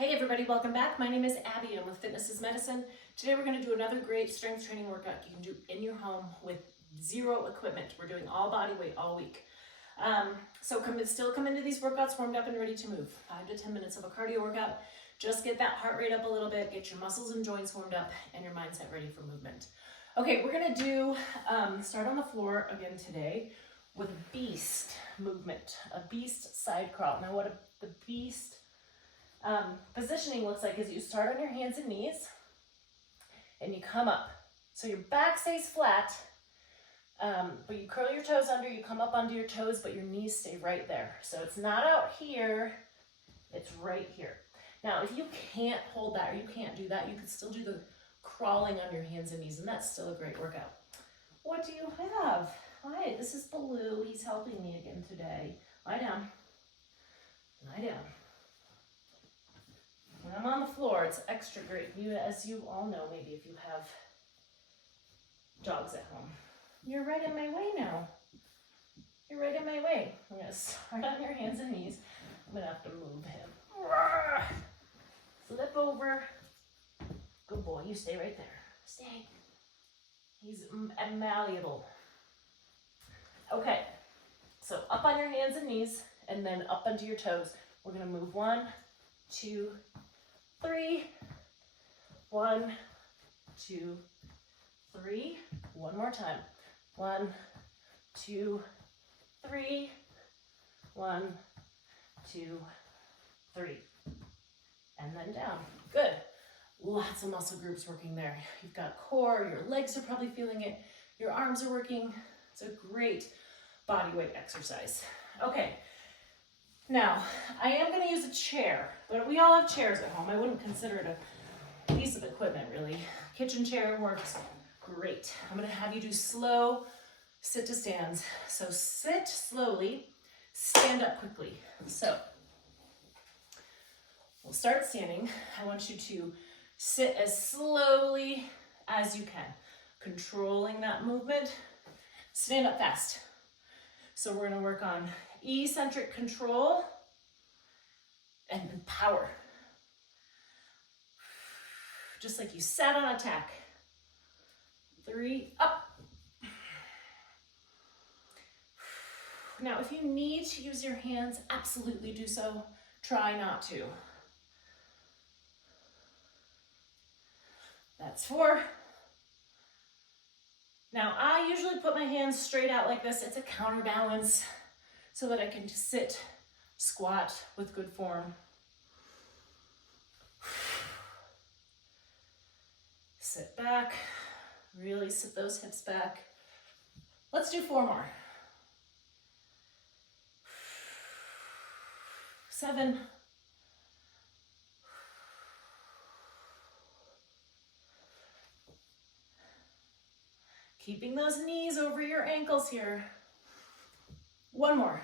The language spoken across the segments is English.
Hey everybody, welcome back. My name is Abby. I'm with Fitness is Medicine. Today we're going to do another great strength training workout you can do in your home with zero equipment. We're doing all body weight all week. So still come into these workouts warmed up and ready to move. 5 to 10 minutes of a cardio workout. Just get that heart rate up a little bit, get your muscles and joints warmed up, and your mindset ready for movement. Okay, we're going to do, start on the floor again today with a beast movement, a beast side crawl. Now what the beast positioning looks like is you start on your hands and knees and you come up. So your back stays flat, but you curl your toes under, you come up onto your toes, but your knees stay right there. So it's not out here, it's right here. Now, if you can't hold that or you can't do that, you can still do the crawling on your hands and knees, and that's still a great workout. What do you have? Hi, this is Baloo. He's helping me again today. Lie down. Lie down. When I'm on the floor, it's extra great. As you all know, maybe if you have dogs at home. You're right in my way now. You're right in my way. I'm going to start on your hands and knees. I'm going to have to move him. Flip over. Good boy. You stay right there. Stay. He's malleable. Okay. So up on your hands and knees and then up onto your toes. We're going to move 1, 2, 3, 1, 2, 3. One more time. 1, 2, 3. 1, 2, 3. And then down. Good. Lots of muscle groups working there. You've got core, your legs are probably feeling it, your arms are working. It's a great body weight exercise. Okay. Now, I am going to use a chair, but we all have chairs at home. I wouldn't consider it a piece of equipment, really. Kitchen chair works great. I'm going to have you do slow sit to stands. So sit slowly, stand up quickly. So we'll start standing. I want you to sit as slowly as you can, controlling that movement. Stand up fast. So we're going to work on eccentric control and power. Just like you sat on a tack. 3, up. Now, if you need to use your hands, absolutely do so. Try not to. That's 4. Now, I usually put my hands straight out like this. It's a counterbalance so that I can sit, squat with good form. Sit back, really sit those hips back. Let's do 4 more. 7. Keeping those knees over your ankles here. 1 more.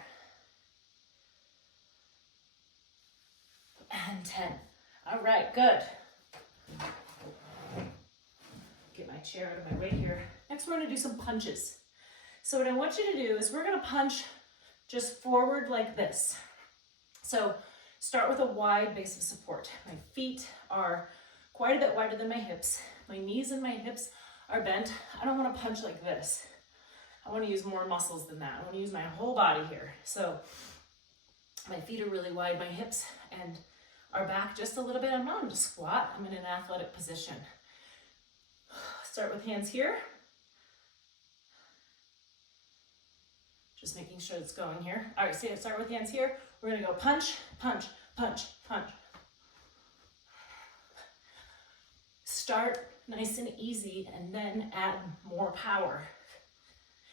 And 10. All right, good. Get my chair out of my way here. Next, we're going to do some punches. So what I want you to do is we're going to punch just forward like this. So start with a wide base of support. My feet are quite a bit wider than my hips. My knees and my hips are bent. I don't want to punch like this. I want to use more muscles than that. I want to use my whole body here. So my feet are really wide, my hips and are back just a little bit. I'm not in a squat. I'm in an athletic position. Start with hands here. Just making sure it's going here. All right, so start with hands here. We're going to go punch, punch, punch, punch. Start nice and easy and then add more power.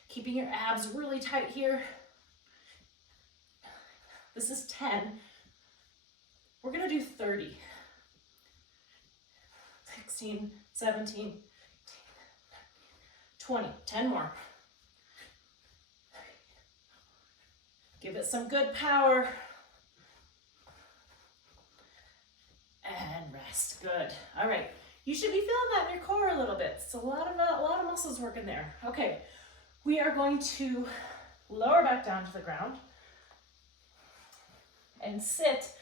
Keeping your abs really tight here. This is 10. We're going to do 30. 16, 17, 20. 10 more. Give it some good power. And rest. Good. All right. You should be feeling that in your core a little bit. It's a lot of muscles working there. Okay. We are going to lower back down to the ground and sit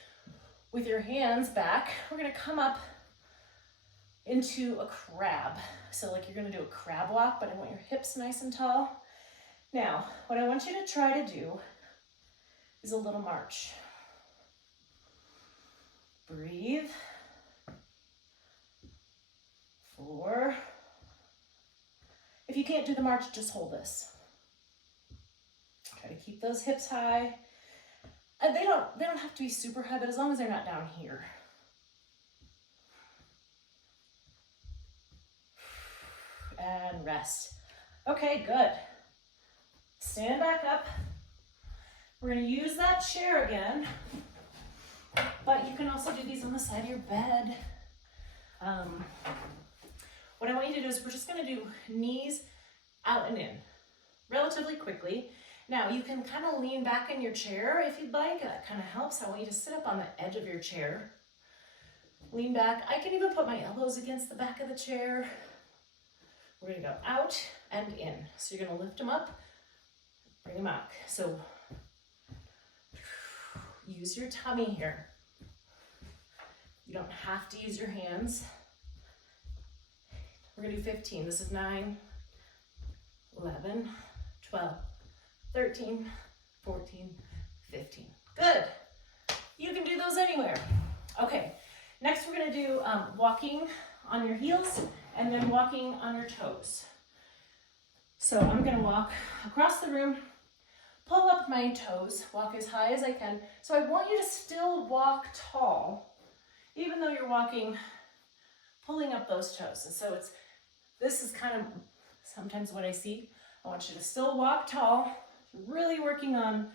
With your hands back, we're gonna come up into a crab. So like you're gonna do a crab walk, but I want your hips nice and tall. Now, what I want you to try to do is a little march. Breathe. 4. If you can't do the march, just hold this. Try to keep those hips high. And they don't have to be super high, but as long as they're not down here. And rest. Okay, good. Stand back up. We're gonna use that chair again, but you can also do these on the side of your bed. What I want you to do is we're just gonna do knees out and in relatively quickly. Now you can kind of lean back in your chair if you'd like. That kind of helps. I want you to sit up on the edge of your chair. Lean back. I can even put my elbows against the back of the chair. We're gonna go out and in. So you're gonna lift them up, bring them out. So use your tummy here. You don't have to use your hands. We're gonna do 15. This is 9, 11, 12, 13, 14, 15. Good. You can do those anywhere. Okay, next we're gonna do walking on your heels and then walking on your toes. So I'm gonna walk across the room, pull up my toes, walk as high as I can. So I want you to still walk tall, even though you're walking, pulling up those toes. And so this is kind of sometimes what I see. I want you to still walk tall, really working on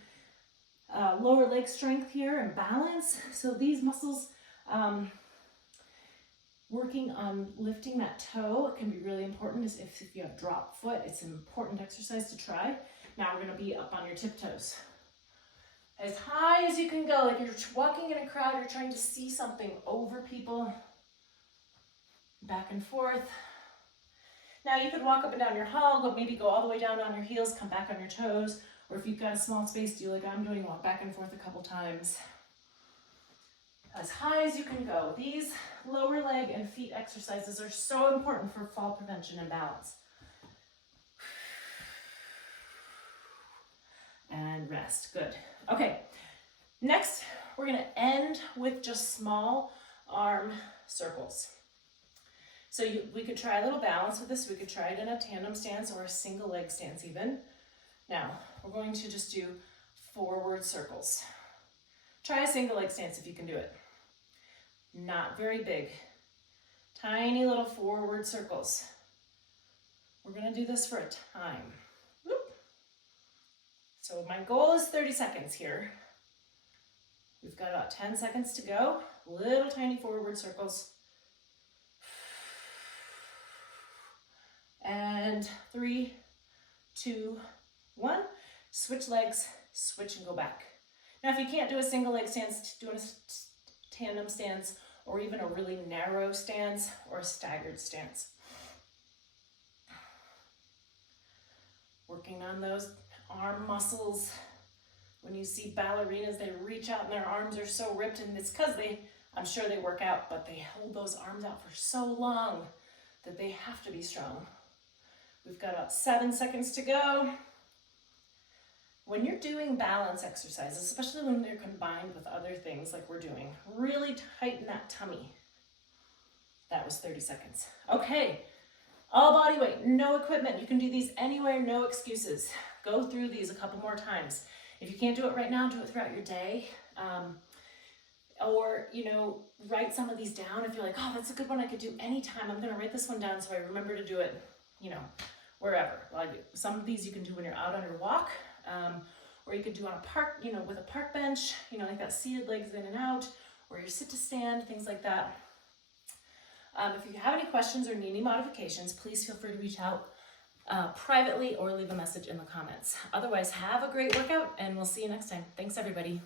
lower leg strength here and balance. So these muscles, working on lifting that toe, it can be really important. If you have drop foot, it's an important exercise to try. Now we're gonna be up on your tiptoes. As high as you can go, like you're walking in a crowd, you're trying to see something over people, back and forth. Now you could walk up and down your hall, maybe go all the way down on your heels, come back on your toes, or if you've got a small space, do like I'm doing, walk back and forth a couple times. As high as you can go. These lower leg and feet exercises are so important for fall prevention and balance. And rest, good. Okay, next we're gonna end with just small arm circles. So we could try a little balance with this. We could try it in a tandem stance or a single leg stance even. Now, we're going to just do forward circles. Try a single leg stance if you can do it. Not very big. Tiny little forward circles. We're gonna do this for a time. Whoop. So my goal is 30 seconds here. We've got about 10 seconds to go. Little tiny forward circles. And 3, 2, 1. Switch legs, switch and go back. Now if you can't do a single leg stance, do a tandem stance or even a really narrow stance or a staggered stance. Working on those arm muscles. When you see ballerinas, they reach out and their arms are so ripped, and it's because I'm sure they work out, but they hold those arms out for so long that they have to be strong. We've got about 7 seconds to go. When you're doing balance exercises, especially when they're combined with other things like we're doing, really tighten that tummy. That was 30 seconds. Okay, all body weight, no equipment. You can do these anywhere, no excuses. Go through these a couple more times. If you can't do it right now, do it throughout your day. Or, write some of these down. If you're like, oh, that's a good one I could do anytime. I'm gonna write this one down so I remember to do it, wherever. Like some of these you can do when you're out on your walk, or you could do on a park, with a park bench, like that seated legs in and out, or your sit to stand, things like that. If you have any questions or need any modifications, please feel free to reach out privately or leave a message in the comments. Otherwise, have a great workout and we'll see you next time. Thanks everybody.